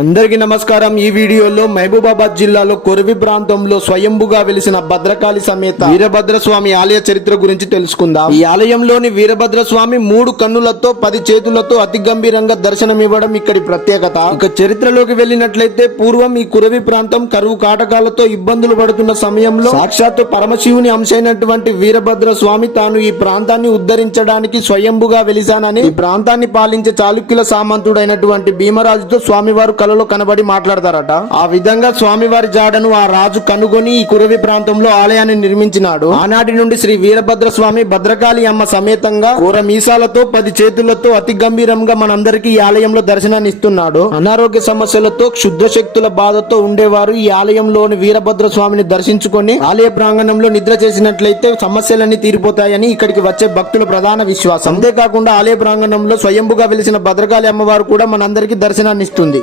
అందరికీ నమస్కారం. ఈ వీడియోలో మహబూబాబాద్ జిల్లాలో కొరవి ప్రాంతంలో స్వయంభుగా వెలిసిన భద్రకాళి సమేత వీరభద్ర స్వామి ఆలయ చరిత్ర గురించి తెలుసుకుందాం. ఈ ఆలయంలోని వీరభద్ర స్వామి మూడు కన్నులతో పది చేతులతో అతి గంభీరంగా దర్శనమివ్వడం ఇక్కడి ప్రత్యేకత. ఇక చరిత్రలోకి వెళ్ళినట్లయితే పూర్వం ఈ కురవి ప్రాంతం కరువు కాటకాలతో ఇబ్బందులు పడుతున్న సమయంలో సాక్షాత్తు పరమశివుని అంశైనటువంటి వీరభద్ర స్వామి తాను ఈ ప్రాంతాన్ని ఉద్ధరించడానికి స్వయంభుగా వెలిశానని ఈ ప్రాంతాన్ని పాలించే చాళుక్యుల సామంతుడైనటువంటి భీమరాజుతో స్వామివారు కలలో కనబడి మాట్లాడతారట. ఆ విధంగా స్వామివారి జాడను ఆ రాజు కనుగొని ఈ కురవి ప్రాంతంలో ఆలయాన్ని నిర్మించినాడు. ఆనాటి నుండి శ్రీ వీరభద్ర స్వామి భద్రకాళి అమ్మ సమేతంగా కూర మీసాలతో పది చేతులతో అతి గంభీరంగా మనందరికి ఈ ఆలయంలో దర్శనాన్ని ఇస్తున్నాడు అనారోగ్య సమస్యలతో క్షుద్ర శక్తుల బాధతో ఉండేవారు ఈ ఆలయంలోని వీరభద్ర స్వామిని దర్శించుకొని ఆలయ ప్రాంగణంలో నిద్ర చేసినట్లయితే సమస్యలన్నీ తీరిపోతాయని ఇక్కడికి వచ్చే భక్తుల ప్రధాన విశ్వాసం. అంతేకాకుండా ఆలయ ప్రాంగణంలో స్వయంభుగా వెలిసిన భద్రకాళి అమ్మవారు కూడా మనందరికీ దర్శనాన్ని ఇస్తుంది